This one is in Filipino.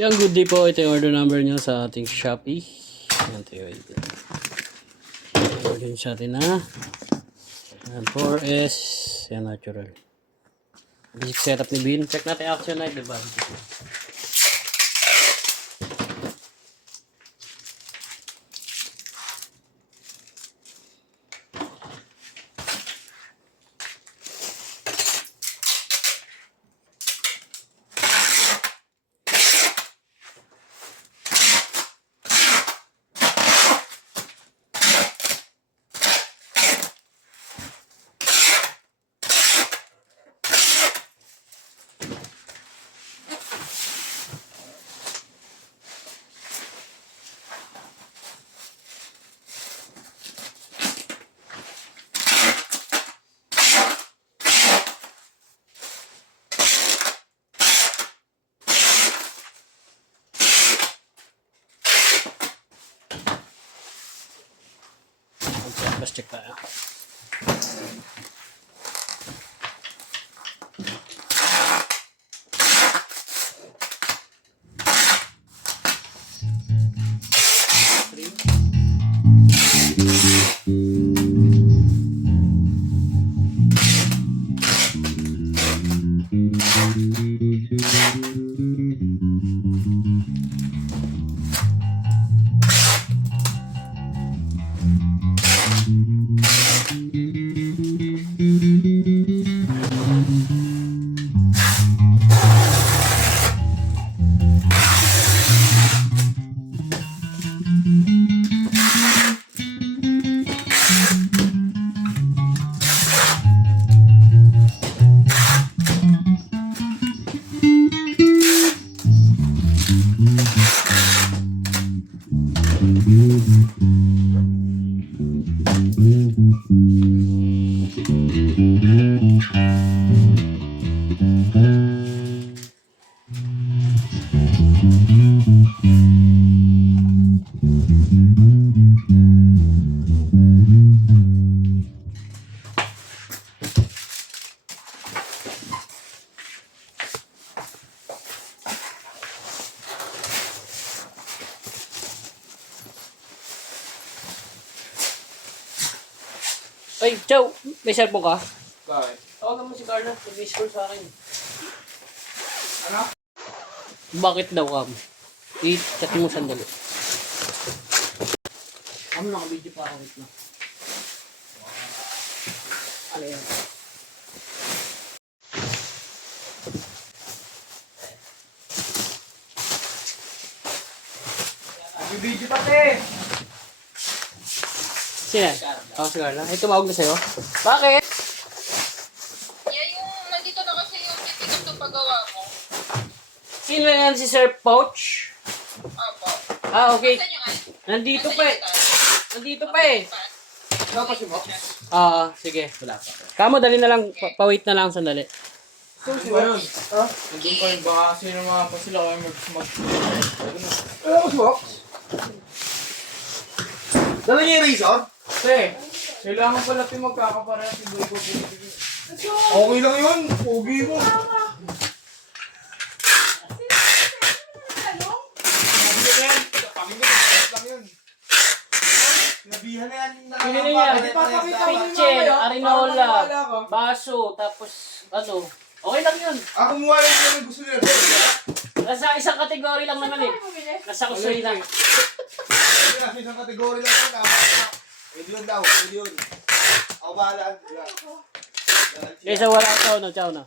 Yung good day po, ito yung order number nyo sa ating Shopee. Yan, tayo ito. Order sa atin na 4S. Yan, natural. Basic setup ni Bin. Check natin action light, diba? Let's check that out. Ay, Chow! May cellphone ka? Bakit? Tawagan mo si Carla. Mag-miss call sa akin. Ano? Bakit daw, Cam? I-chat mo sandali. Cam, naka-video pa ako. Wait na. Ano yan? Nag-video pati! Sino? Si Carla. Ay, tumawag na sa'yo? Bakit? Yeah, yung nandito na kasi yung tipigas ng paggawa mo. Sino yan si Sir Pouch? Opo. Ah, okay. Saan yung ano? Nandito Nasaan pa eh. yung taas? Nandito pa eh. Ikaw pa si Mox? Sige. Wala pa. Kamo, dali na lang. Pa-wait na lang sandali. Saan si Mox? Ha? Nandun pa rin. Baka sino mga pa sila kayo mag... Ano si Mox? Dala niya yung razor? Te, kailangan pala tayo magkakapareha si Boy Boy. Okay lang yun. Pogi mo. Nabihan na yan. Pinili niya. Pitchen, arinola, baso, tapos ano. Okay lang yun. Ako mukha lang yung gusto nila. Nasa isang kategory lang naman eh. Nasa kusulina. Nasa isang kategory lang yun. Pwede yun daw. Pwede yun. Ako bahala. Kaysa wala, chow na.